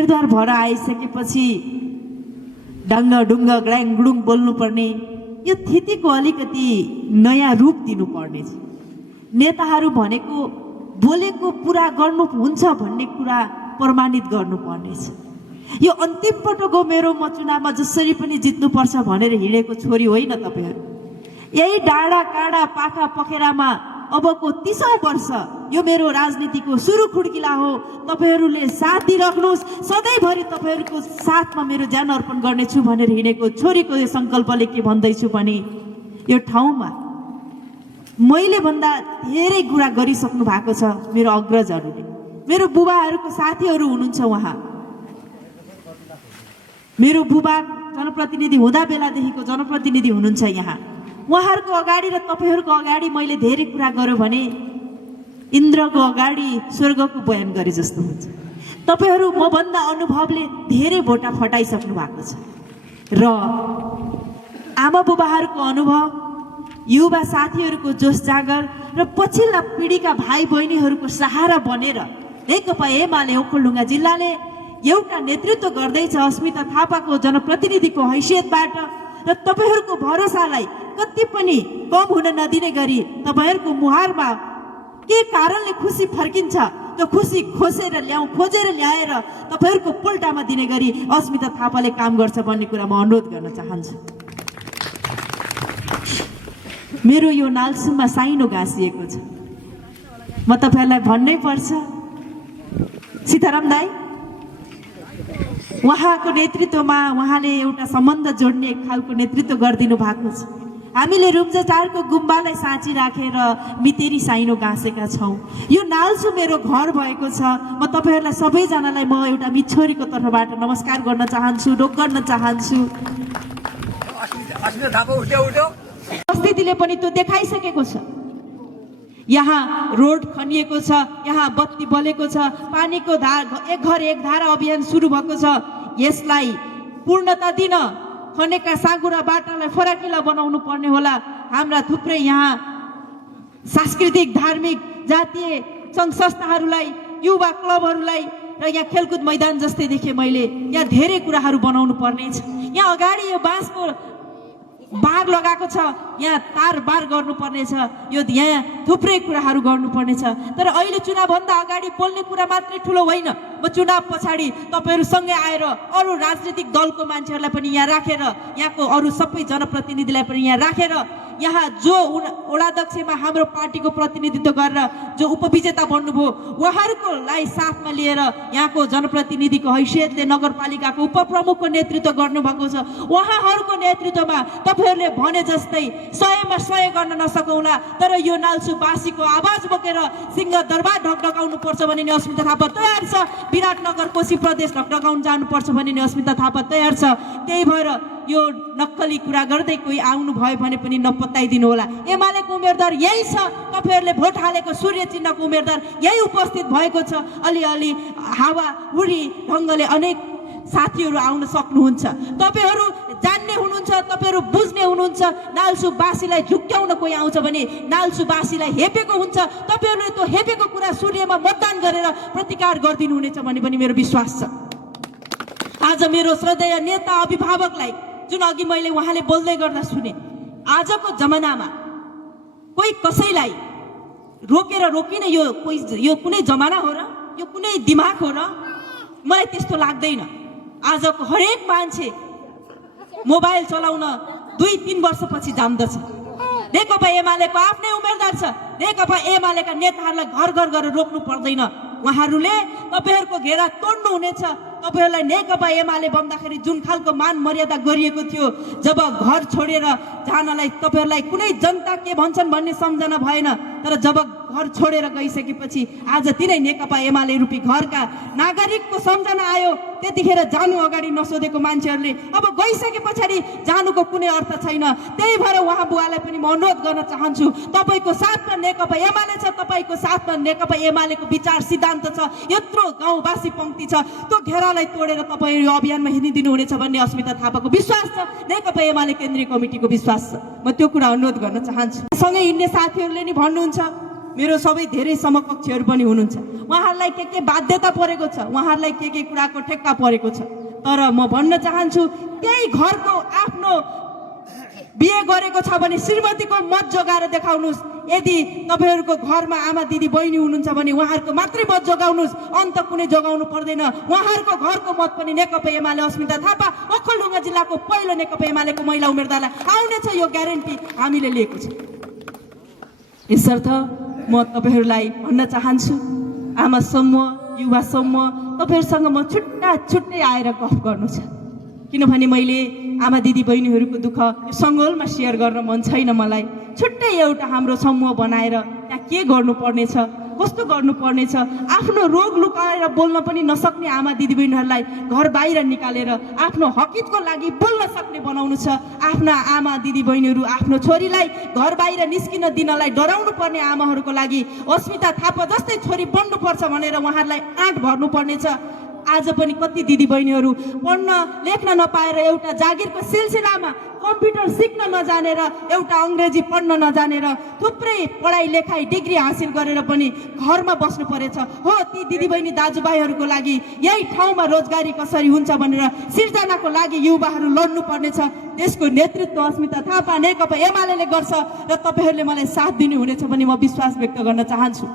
निर्धार भएर आइसकेपछि डङ्ग डुङ्ग ग्राङ गुडुङ बोल्नुपर्ने यो स्थितिको अलिकति नयाँ रूप दिनुपर्ने छ। नेताहरू भनेको बोलेको पुरा गर्नु हुन्छ भन्ने कुरा प्रमाणित गर्नुपर्ने छ। यो अन्तिम पटकको मेरो म चुनावमा जसरी पनि जित्नुपर्छ भनेर हिँडेको छोरी होइन तपाईहरु। यही डाँडा काँडा पाखा पखेरामा अबको 30औं वर्ष यो मेरो राजनीतिको सुरु खुड्किला हो। तपाईहरुले साथ दिइराख्नुस्, सधैँभरि तपाईहरुको साथमा मेरो ज्यान अर्पण गर्नेछु भनेर हिँडेको छोरीको यो संकल्पले के भन्दैछु भने यो ठाउँमा मैले भन्दा धेरै कुरा गरिसक्नु भएको छ मेरो अग्रजहरूले। मेरो बुबाहरूको साथीहरू हुनुहुन्छ, उहाँ मेरो बुबा जनप्रतिनिधि हुँदा बेलादेखिको जनप्रतिनिधि हुनुहुन्छ यहाँ। उहाँहरूको अगाडि र तपाईहरुको अगाडि मैले धेरै कुरा गर्यो भने इन्द्रको अगाडि स्वर्गको बयान गरे जस्तो हुन्छ। तपाईहरु म भन्दा अनुभवले धेरै भोटा फटाइसक्नु भएको छ र आमा बुबाहरूको अनुभव, युवा साथीहरूको जोश जागर र पछिल्ला पिढीका भाइ बहिनीहरूको सहारा बनेर नेकपा एमाले ओखलढुङ्गा जिल्लाले एउटा नेतृत्व गर्दैछ अस्मिता थापाको जनप्रतिनिधिको हैसियतबाट र तपाईहरुको भरोसालाई कति पनि कम हुन नदिने गरी तपाईहरुको मुहारमा के कारणले खुसी फर्किन्छ त्यो खुसी खोजेर ल्याएर तपाईहरुको पोल्टामा दिने गरी अस्मिता थापाले काम गर्छ भन्ने कुरा म अनुरोध गर्न चाहन्छु। मेरो यो नालसुमा साइनो गाँसिएको छ। म तपाईहरुलाई भन्नै पर्छ, सीताराम दाई उहाँको नेतृत्वमा उहाँले एउटा सम्बन्ध जोड्ने एक खालको नेतृत्व गरिदिनु भएको छ। हामीले रुम्जाटारको गुम्बालाई साँची राखेर मितेरी साइनो गाँसेका छौँ। यो नालसु मेरो घर भएको छ। म तपाईहरुलाई सबैजनालाई म एउटा मिछोरीको तर्फबाट नमस्कार गर्न चाहन्छु, ढोक गर्न चाहन्छु। उपस्थितिले पनि त्यो देखाइसकेको छ। यहाँ रोड खनिएको छ, यहाँ बत्ती बलेको छ, पानीको एक घर एक धारा अभियान सुरु भएको छ। यसलाई पूर्णता दिन खनेका साँगुरा बाटालाई फराकिला बनाउनु पर्ने होला। हाम्रा थुप्रै यहाँ सांस्कृतिक धार्मिक जातीय सङ्घ संस्थाहरूलाई, युवा क्लबहरूलाई र यहाँ खेलकुद मैदान जस्तै देखेँ मैले। यहाँ धेरै कुराहरू बनाउनु पर्ने छ। यहाँ अगाडि यो बाँसको बार लगाएको छ, यहाँ तार बार गर्नुपर्ने छ। यो यहाँ थुप्रै कुराहरू गर्नुपर्ने छ। तर अहिले चुनावभन्दा अगाडि बोल्ने कुरा मात्रै ठुलो होइन। म चुनाव पछाडि तपाईहरुसँगै आएर अरू राजनीतिक दलको मान्छेहरूलाई पनि यहाँ राखेर, यहाँको अरू सबै जनप्रतिनिधिलाई पनि यहाँ राखेर, यहाँ जो वडाध्यक्षमा हाम्रो पार्टीको प्रतिनिधित्व गरेर जो उपविजेता बन्नुभयो उहाँहरूलाई साथमा लिएर यहाँको जनप्रतिनिधिको हैसियतले नगरपालिकाको उपप्रमुखको नेतृत्व गर्नुभएको छ। उहाँहरूको नेतृत्वमा तपाईहरुले भने जस्तै 100मा 100 गर्न नसकौँला, तर यो नालसुबासीको आवाज बोकेर सिंह दरबार ढकढकाउनु पर्छ भने नि अस्मिता थापा तयार छ। विराटनगर कोशी प्रदेश ढकढकाउन जानुपर्छ भने नि अस्मिता थापा तयार छ। त्यही भएर यो नक्कली कुरा गर्दै कोही आउनु भयो भने पनि नपत्याइदिनु होला। एमालेको उम्मेदवार यही छ। तपाईहरुले भोट हालेको सूर्य चिन्हको उम्मेदवार यही उपस्थित भएको छ। अलिअलि हावा हुरी ढङ्गले अनेक साथीहरू आउन सक्नुहुन्छ। तपाईहरु जान्ने हुनुहुन्छ, तपाईहरु बुझ्ने हुनुहुन्छ। नालसुबासीलाई झुक्क्याउन कोही आउँछ भने नालसुबासीलाई हेपेको हुन्छ। तपाईहरुले त्यो हेपेको कुरा सूर्यमा मतदान गरेर प्रतिकार गरिदिनु हुनेछ भन्ने पनि मेरो विश्वास छ। आज मेरो श्रद्धेय नेता अभिभावकलाई जुन अघि मैले उहाँले बोल्दै गर्दा सुने, आजको जमानामा कोही कसैलाई रोकेर रोकिने यो कुनै जमाना हो र? यो कुनै दिमाग हो र? मलाई त्यस्तो लाग्दैन। आजको हरेक मान्छे मोबाइल चलाउन 2-3 वर्षपछि जान्दछ। नेकपा एमालेको आफ्नै उम्मेदवार छ। नेकपा एमालेका नेताहरूलाई घर घर गरेर रोक्नु पर्दैन। उहाँहरूले तपाईहरुको घेरा तोड्नु हुनेछ। तपाईहरुलाई नेकपा एमाले बन्दाखेरि जुन खालको मान मर्यादा गरिएको थियो, जब घर छोडेर जानलाई तपाईहरुलाई कुनै जनता के भन्छन् भन्ने सम्झना भएन। तर जब घर छोडेर गइसकेपछि आज तिनै नेकपा एमाले रूपी घरका नागरिकको सम्झना आयो। त्यतिखेर जानु अगाडि नसोधेको मान्छेहरूले अब गइसके पछाडि जानुको कुनै अर्थ छैन। त्यही भएर उहाँ बुवालाई पनि म अनुरोध गर्न चाहन्छु, तपाईको साथमा नेकपा एमाले छ, तपाईको साथमा नेकपा एमालेको विचार सिद्धान्त छ। यत्रो गाउँवासी पंक्ति छ, त्यो घेरालाई तोडेर तपाईहरु यो अभियानमा हिँडिदिनु हुनेछ भन्ने अस्मिता थापाको विश्वास छ। नेकपा एमाले केन्द्रीय कमिटीको विश्वास छ। म त्यो कुरा अनुरोध गर्न चाहन्छु। सँगै हिँड्ने साथीहरूले नि भन्नुहुन्छ, मेरो सबै धेरै समकक्षहरू पनि हुनुहुन्छ। उहाँहरूलाई के बाध्यता परेको छ, उहाँहरूलाई के कुराको ठेक्का परेको छ। तर म भन्न चाहन्छु त्यही घरको आफ्नो बिहे गरेको छ भने श्रीमतीको मत जोगाएर देखाउनुहोस्। यदि तपाईँहरूको घरमा आमा दिदी बहिनी हुनुहुन्छ भने उहाँहरूको मात्रै मत जोगाउनुहोस्, अन्त कुनै जोगाउनु पर्दैन। उहाँहरूको घरको मत पनि नेकपा एमाले अस्मिता थापा ओखलढुङ्गा जिल्लाको पहिलो नेकपा एमालेको महिला उम्मेदवारलाई आउनेछ, यो ग्यारेन्टी हामीले लिएको छ। यसर्थ म तपाईँहरूलाई भन्न चाहन्छु, आमा समूह, युवा समूह, तपाईँहरूसँग म छुट्टै आएर गफ गर्नु छ। किनभने मैले आमा दिदी बहिनीहरूको दुःख सङ्गोलमा सेयर गर्न मन छैन मलाई। छुट्टै एउटा हाम्रो समूह बनाएर त्यहाँ के गर्नुपर्नेछ, कस्तो गर्नुपर्नेछ, आफ्नो रोग लुकाएर बोल्न पनि नसक्ने आमा दिदी बहिनीहरूलाई घर बाहिर निकालेर आफ्नो हकितको लागि बोल्न सक्ने बनाउनु छ। आफ्ना आमा दिदी बहिनीहरू आफ्नो छोरीलाई घर बाहिर निस्किन दिनलाई डराउनु पर्ने आमाहरूको लागि अस्मिता थापा जस्तै छोरी बन्नुपर्छ भनेर उहाँहरूलाई आँट भर्नुपर्नेछ। आज पनि कति दिदी बहिनीहरू पढ्न लेख्न नपाएर एउटा जागिरको सिलसिलामा कम्प्युटर सिक्न नजानेर, एउटा अङ्ग्रेजी पढ्न नजानेर, थुप्रै पढाइ लेखाइ डिग्री हासिल गरेर पनि घरमा बस्नु परेछ। हो, ती दिदीबहिनी दाजुभाइहरूको लागि यही ठाउँमा रोजगारी कसरी हुन्छ भनेर सिर्जनाको लागि युवाहरू लड्नु पर्नेछ। देशको नेतृत्व अस्मिता थापा नेकपा एमाले गर्छ र तपाईँहरूले मलाई साथ दिनुहुनेछ भन्ने म विश्वास व्यक्त गर्न चाहन्छु।